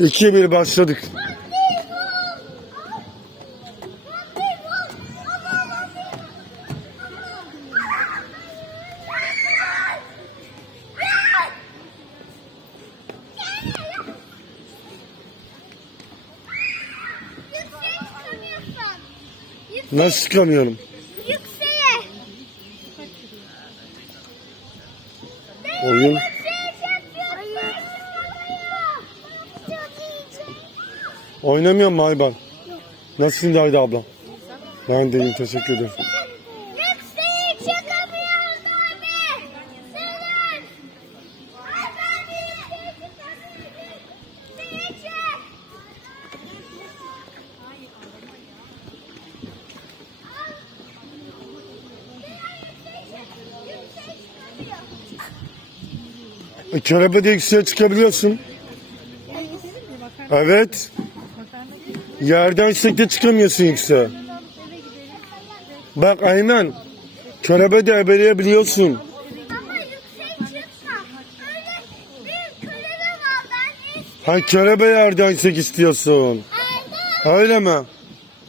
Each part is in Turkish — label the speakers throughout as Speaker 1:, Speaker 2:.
Speaker 1: 2-1 başladık.
Speaker 2: Yükseğe çıkamıyorsun.
Speaker 1: Nasıl çıkamıyorum?
Speaker 2: Yükseğe.
Speaker 1: Oyun.
Speaker 2: Yükseğe çıkamıyorsun.
Speaker 1: Oynamıyor mu Ayban? Nasılsın Dayda abla? Ben deyim teşekkür ederim.
Speaker 2: De.
Speaker 1: E, Kerebede yükseğe çıkabiliyorsun. Evet. Yerden yüksekte çıkamıyorsun yükseğe. Bak aynen. Ebeleyebiliyorsun.
Speaker 2: Var ben istedim.
Speaker 1: Ha kerebe yerden yüksek istiyorsun.
Speaker 2: Aynen.
Speaker 1: Öyle mi?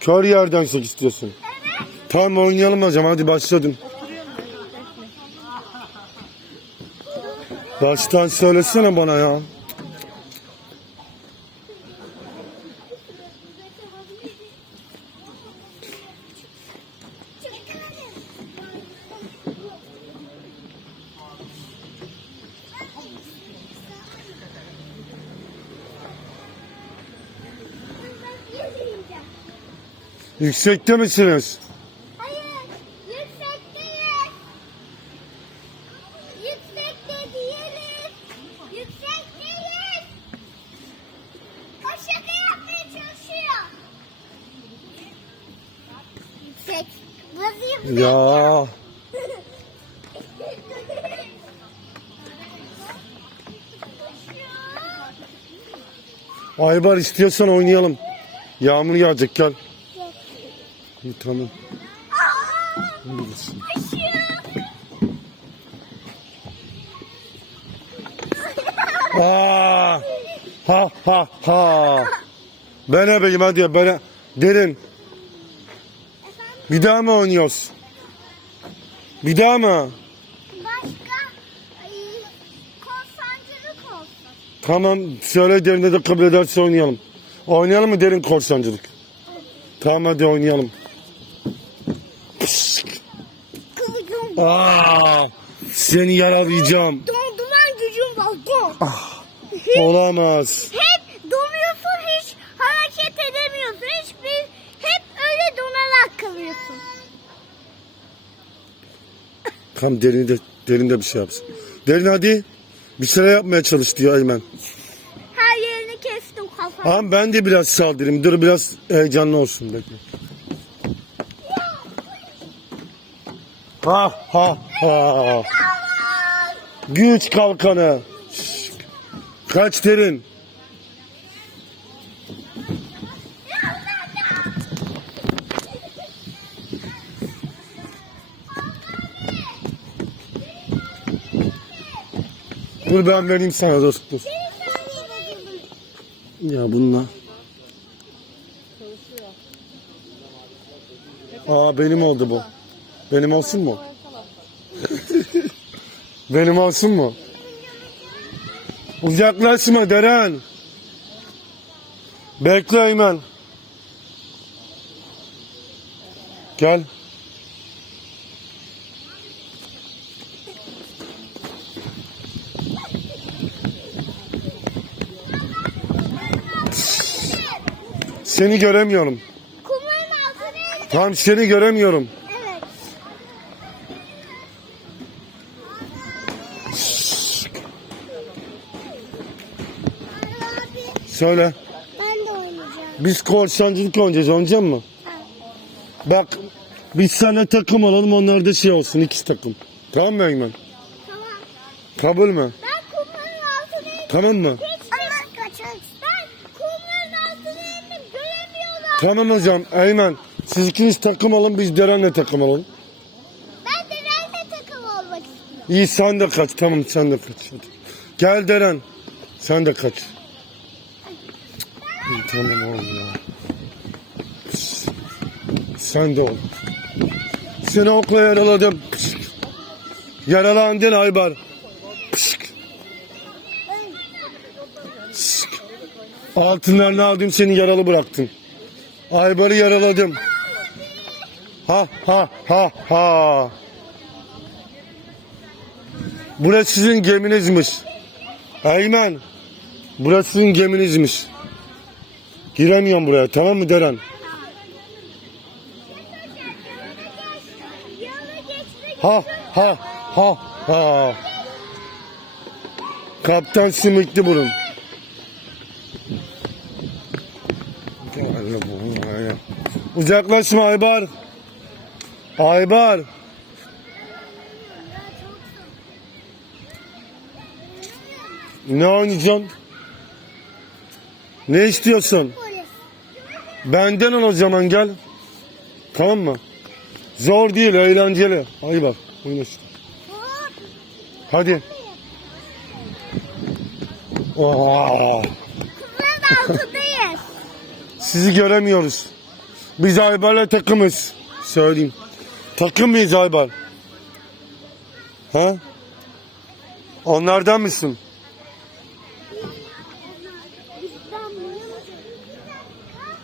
Speaker 1: Kör yerden yüksek istiyorsun.
Speaker 2: Evet.
Speaker 1: Tamam oynayalım hocam hadi başladın. Baştan söylesene bana ya. Yüksekte misiniz?
Speaker 2: Hayır, yüksekteyiz. Yüksekte değiliz. Yüksekteyiz. O şaka yapmaya çalışıyor. Yüksek. Nasıl yüksek?
Speaker 1: Ya Aybar istiyorsan oynayalım. Yağmur yağacak gel. Tamam. Bilirsin. Aa, ha ha ha. Ben ebeyim hadi ben derin. Bir daha mı oynuyoruz? Bir daha mı?
Speaker 2: Başka ay, korsancılık olsun.
Speaker 1: Tamam söyle derine de kabul ederse oynayalım. Oynayalım mı derin korsancılık? Tamam hadi oynayalım. Aa, seni yaralayacağım.
Speaker 2: Don, duman gücüm var. Don.
Speaker 1: Olamaz.
Speaker 2: Hep donuyorsun hiç hareket edemiyorsun. Hiçbir hep öyle donarak kalıyorsun.
Speaker 1: Tam derin de, derin de bir şey yapsın. Derin hadi. Bir şeyler yapmaya çalış diyor Eymen.
Speaker 2: Her yerini kestim kafamı.
Speaker 1: Tamam ben de biraz saldırayım. Dur biraz heyecanlı olsun bekle. Ha ha ha. Güç kalkanı. Kaç derin. Dur ben vereyim sana dur. Ya bununla. Aa benim oldu bu. Benim olsun mu? benim olsun mu? Uzaklaşma Deren. Bekle Eymen. Gel. Seni göremiyorum. Tamam seni göremiyorum. Söyle.
Speaker 2: ben de oynayacağım.
Speaker 1: Biz korsancılık oynayacağız. Oynayacak mı? Bak biz sana takım alalım onlar da şey olsun iki takım. Tamam mı Eymen?
Speaker 2: Tamam.
Speaker 1: Kabul mü?
Speaker 2: Ben kumarın altına indim.
Speaker 1: Tamam mı?
Speaker 2: Ben altına indim. Göremiyorlar.
Speaker 1: Tamam hocam Eymen. Siz ikiniz takım alın biz Deren'le takım alalım.
Speaker 2: Ben de nerede takım olmak istiyorum.
Speaker 1: İyi sen de kaç tamam sen de kaç. Hadi. Gel Deren. Sen de kaç. Tamam oğlum. Sen de ol. Seni okla yaraladım. Pişt. Yaralandın Aybar. Pişt. Pişt. Altınlarını aldım seni yaralı bıraktım. Aybar'ı yaraladım. Ha ha ha ha. Burası sizin geminizmiş. Eymen. Burası sizin geminizmiş. Giremiyorum buraya tamam mı Deren? Ha ha ha ha. Kaptan simikli burun. Uzaklaşma Aybar. Aybar. Ne oynayacaksın? Ne istiyorsun? Benden ol o zaman gel. Tamam mı? Zor değil, eğlenceli. Hadi bak, oyna.
Speaker 2: Hop.
Speaker 1: Hadi. Oo,
Speaker 2: Kızlar altındayız.
Speaker 1: sizi göremiyoruz. Biz Aybar'la takımız. Söyleyeyim. Takım mıyız Aybar? Ha? Onlardan mısın?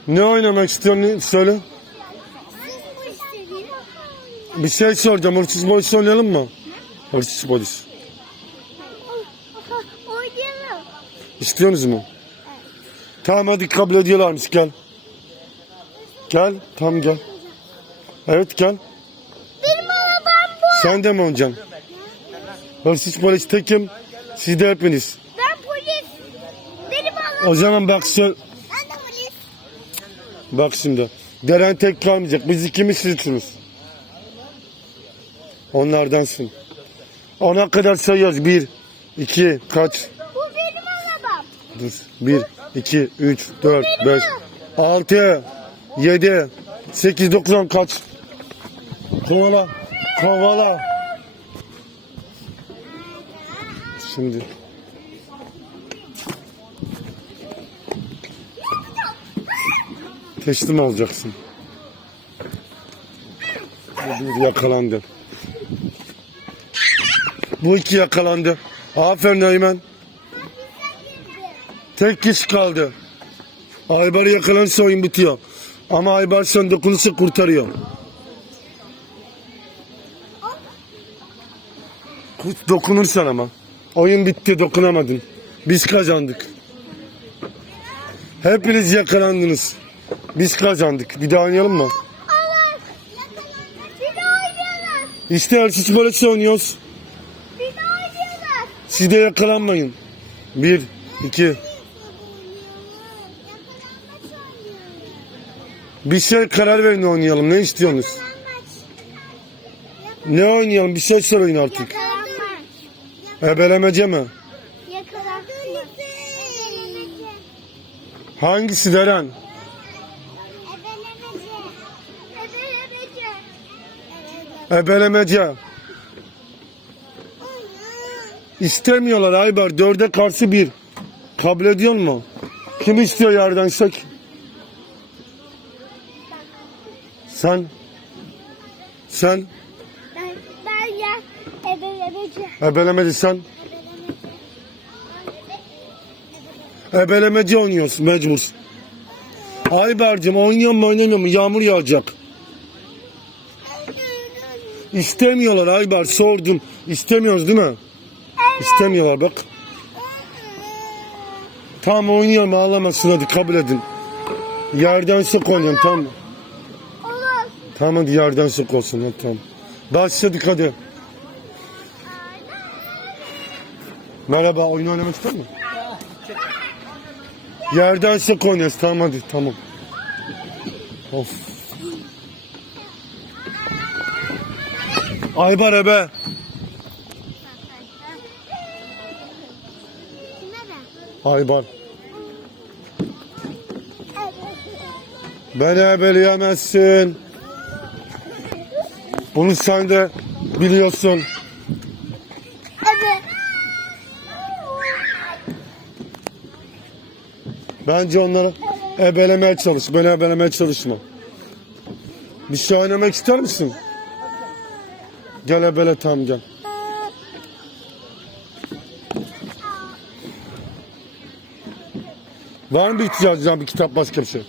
Speaker 1: Ne oynamak istiyorsun? Söyle. Bir şey soracağım. Hırsız polis oynayalım mı? Hırsız polis.
Speaker 2: Oynayalım.
Speaker 1: İstiyorsunuz mu? Tamam hadi kabul ediyorlarmış gel. Gel tamam gel. Evet gel.
Speaker 2: Benim arabam bu.
Speaker 1: Sen de mi oynayacaksın? Hırsız polis tekim. Siz de hepiniz.
Speaker 2: Ben polis. Benim arabam.
Speaker 1: O zaman bak sö-
Speaker 2: Ben de polis.
Speaker 1: Bak şimdi. Deren tek kalmayacak. Biz ikimiz sizsiniz. Onlardansın. Ona kadar sayıyoruz. Bir, iki, kaç?
Speaker 2: Bu benim arabam.
Speaker 1: Dur. Bir, iki, üç, dört, beş, altı, yedi, sekiz, dokuz, on kaç? Kovala. Kovala. Şimdi. Teslim olacaksın. Bu bir yakalandı. Bu iki yakalandı. Aferin Eymen. Tek kişi kaldı. Aybar yakalanırsa oyun bitiyor. Ama Aybar sen dokunursa kurtarıyor. Kurt dokunursan ama. Oyun bitti dokunamadın. Biz kazandık. Hepiniz yakalandınız. Biz kazandık. Bir daha oynayalım mı?
Speaker 2: Bir de oynayalım.
Speaker 1: İşte Ersiz Barış'ı oynuyoruz.
Speaker 2: Bir de oynayalım.
Speaker 1: Siz de yakalanmayın. Bir, iki. Bir şey karar verin oynayalım. Ne istiyorsunuz? Ne oynayalım? Bir şey söyleyin artık. Ebelemece mi? Hangisi Deren?
Speaker 2: Ebelemece.
Speaker 1: İstemiyorlar Aybar. Dörde karşı bir. Kabul ediyor mu? Kim istiyor yerden sek? Sen? Sen?
Speaker 2: Ben, ben ya ebelemece.
Speaker 1: Ebelemeci sen? Ebelemeci oynuyorsun mecbur. Ayber'cim oynuyor mu oynamıyor mu? Yağmur yağacak. İstemiyorlar Ayber sordum. İstemiyoruz değil mi? İstemiyorlar bak. Tamam oynuyorum ağlamasın hadi kabul edin. Yerden sık oynayalım tamam mı?
Speaker 2: Olur.
Speaker 1: Tamam hadi yerden sık olsun hadi tamam. Başladık hadi. Merhaba oyun oynamak ister mi? Yerden sık oynuyoruz tamam hadi tamam. Of. Aybar ebe. Aybar. Beni ebeleyemezsin. Bunu sen de biliyorsun.
Speaker 2: Evet.
Speaker 1: Bence onlara Ebelemeye çalış. Beni ebelemeye çalışma. Bir şey oynamak ister misin? Gel ebele tam gel. Var mı bir ihtiyacın bir kitap başka bir şey?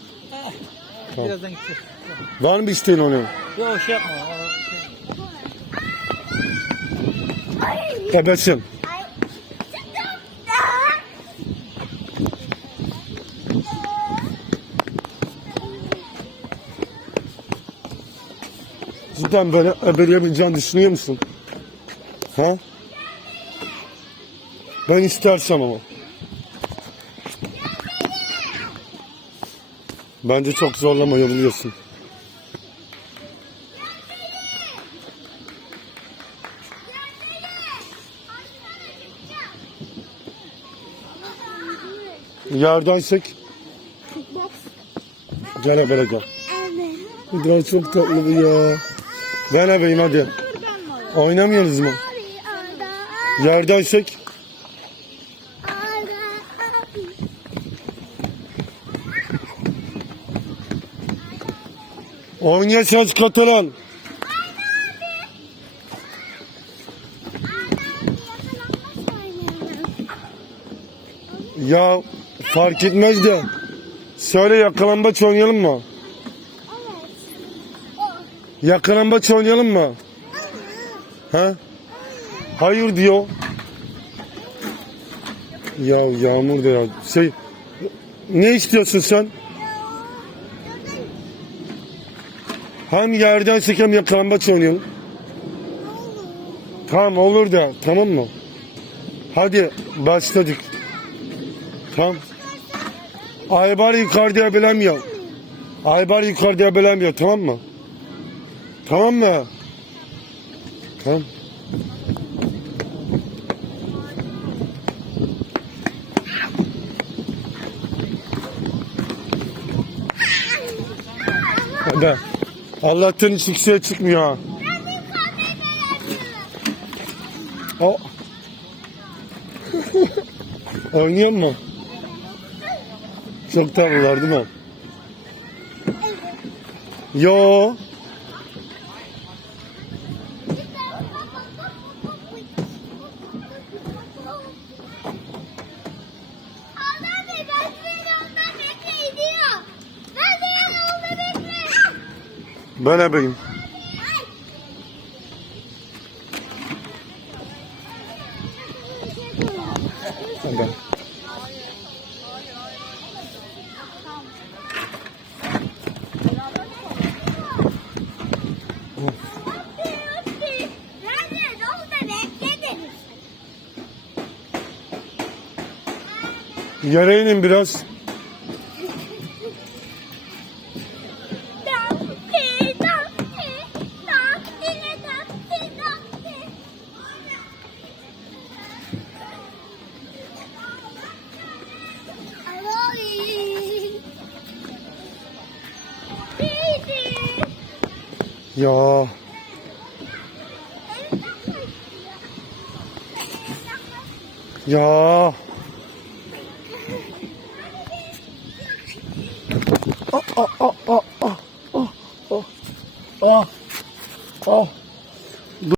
Speaker 3: Birazdan gideceğiz.
Speaker 1: Var mı bir isteğin onu?
Speaker 3: Yok şey yapma.
Speaker 1: Ebesin. Cidden böyle ebeleyebileceğini düşünüyor musun? Ha? Ben istersem ama. Bence çok zorlama yoruluyorsun. Yerden sek. Gel ebele gel.
Speaker 2: Evet.
Speaker 1: Çok tatlı bu ya. Ben ebeyim hadi. Oynamıyoruz mu?
Speaker 2: Abi arda.
Speaker 1: Yerden sek.
Speaker 2: Arda. abi.
Speaker 1: Oynuyorsanız katılan. Ya fark etmez de. Söyle yakalambaç oynayalım mı? Yakalambaç oynayalım mı? Ha? Hayır diyor. Ya Yağmur da ya. Şey, ne istiyorsun sen? Hem yerden çekem yakalambaç oynayalım. Tamam olur da tamam mı? Hadi başladık. Tamam. Aybar yukarıya bilemiyor. Aybar yukarıya bilemiyor tamam mı? Tamam mı? Tamam. Hadi. Allah'tan hiç yükseğe çıkmıyor ha. O. Oynuyor mu? Çok tatlılar değil mi? Yo.
Speaker 2: Adam Bey ben seni ondan bekle gidiyor. Ben seni ondan bekle.
Speaker 1: Ben ebeyim.
Speaker 2: Ben.
Speaker 1: Yere inin biraz. Ya. Ya.